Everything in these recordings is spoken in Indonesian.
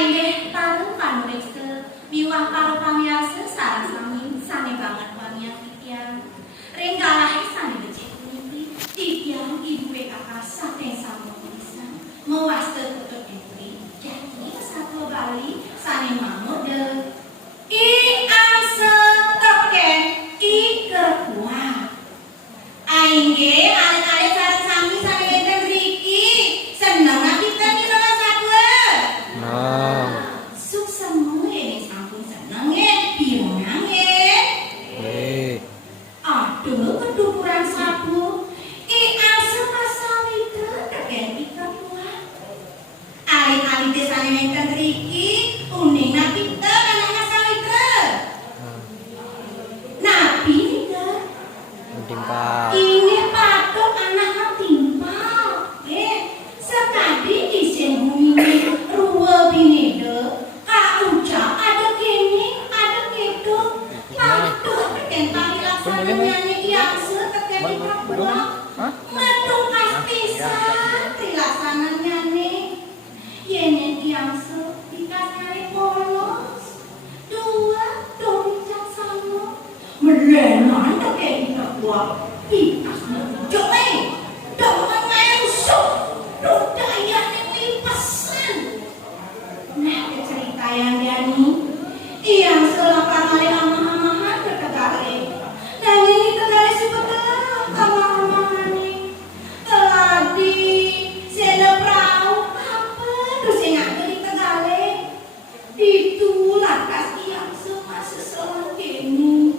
Ainggih pareng panureksa miwah para pamiyarsa sareng sami sane banget wanian titiang. Renggalahe sane becik punipi titiang ibuke kakak saking sampun pisan. Mewasta kutut entri jadi satwa Bali sane mamode. I angse teken I kerkuat. Ainggih alit-alit sareng sami sane wonten mriki seneng kita mira satwa. Nah, Suksemu ini sampun seneng pirang aduh kedukuran sapu asa pasawita teken ikan kuat alit-alit desane wonten mriki uning napita kanang sawitra napi nika timpal. inggih patok anak timpal sekadi isin bumi ruwe bineda kauca ada kene ada kedo patok teken tali laksananya yang seteken diprak medung pisan trilaksananya nih yenen yang dikasihane polos dua bijaksana melenan teken kita kuat pikas joe dengan ngerusuk daya lipasan nah cerita yang Dani yang selapang kali amah-amahan ke Tegale dan ini Tegale sebetulnya amah-amahan nih teladi sena perahu apa terus yang ada di Tegale itu lantas yang semasa selang kini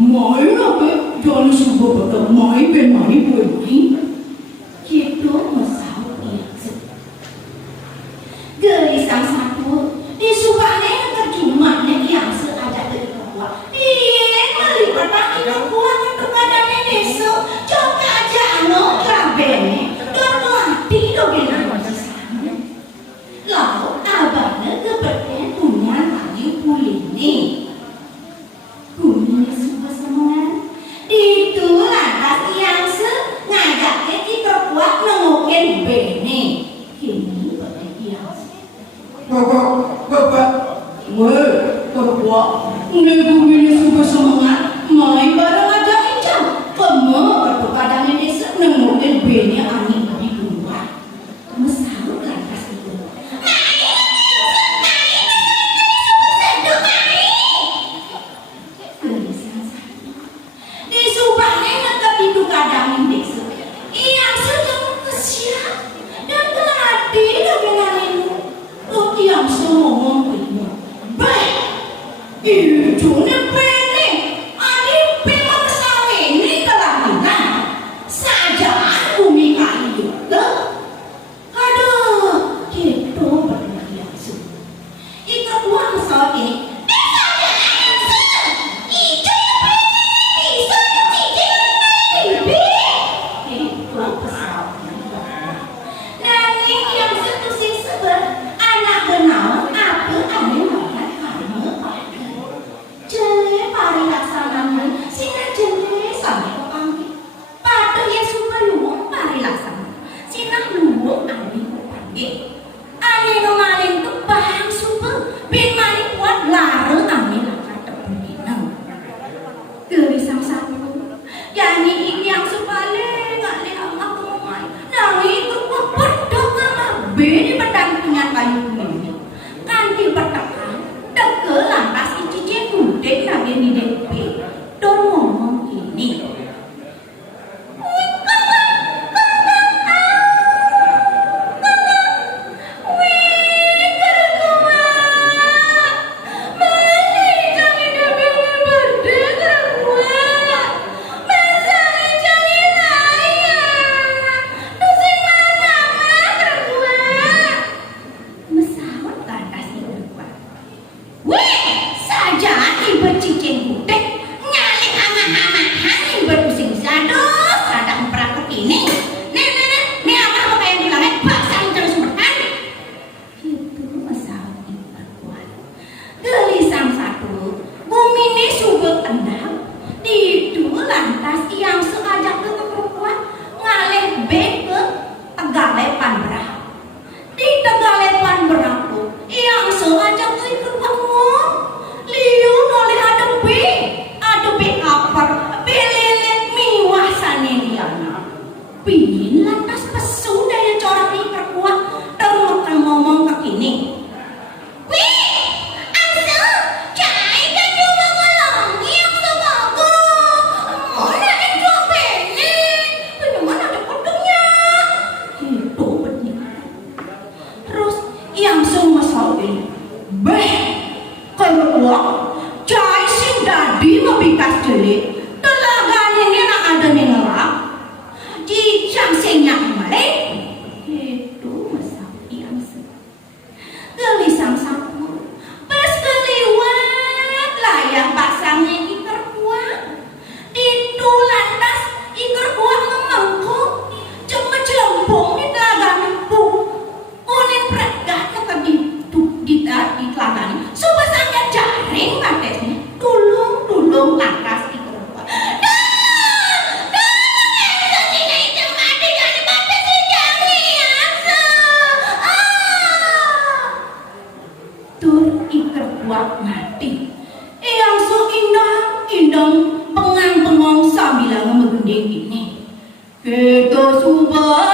Mai apa? Jangan suka pada mai ben mai boleh. Gitu mesau yang gelisang satu disupane terjumahnya yang seajak dari keluar dia melibatkan kekuatan kepadanya deso coba aja no kabene dan melatih dogenan masisane lalu abangnya kepercayaan punya tadi pulini kuning sebuah semangat itu lantas yang ngajaknya kita kuat nengokin bene kini pada yang Bapak, weh, terkuat. Nego ini suka semangat, main bareng aja jam. Kamu kadang ini senengin bini angin di luar. mesau lantas itu gelisang satu disubahnya ngekep itu kadangin desa yang sedang kesiap dan keladi dengan itu Yang semua punya. Baik, itu ni bini. Adik bini kesawin ni kelahiran. Saja bumi kayu tu. aduh gitu berlian semua ikut uang mesau ini gelisang satu yang ini yang supale nggak lihat aku mai nah itu pedok sama bini pendampingan kayu ini kanti bertekan deke lantas cici gudeg lagi di DP don ngomong ini Pin lantas pesu daya corang ini perkuat terus ngomong ke kini. Wih, asa cai kan juga ngelangi yang sebagus. Mana itu bene? Bagaimana ada kodongnya? Itu benar. Terus yang semua sawi, beh, keluar cai sing dadi membikas jelit. Telaga ini nak ada nengelak. Jam senyak malek itu mesau yang gelisang sapu pas keliwat layang pasangnya iker kuat itu lantas iker kuat memengkuk cuma jelembong di telaga nempuk oleh pregat ke di telaga ini supaya sangat jaring batesnya tulung lantas iker kuat kuat mati yang so indah pengang-pengang sambil ngegending ini kita subah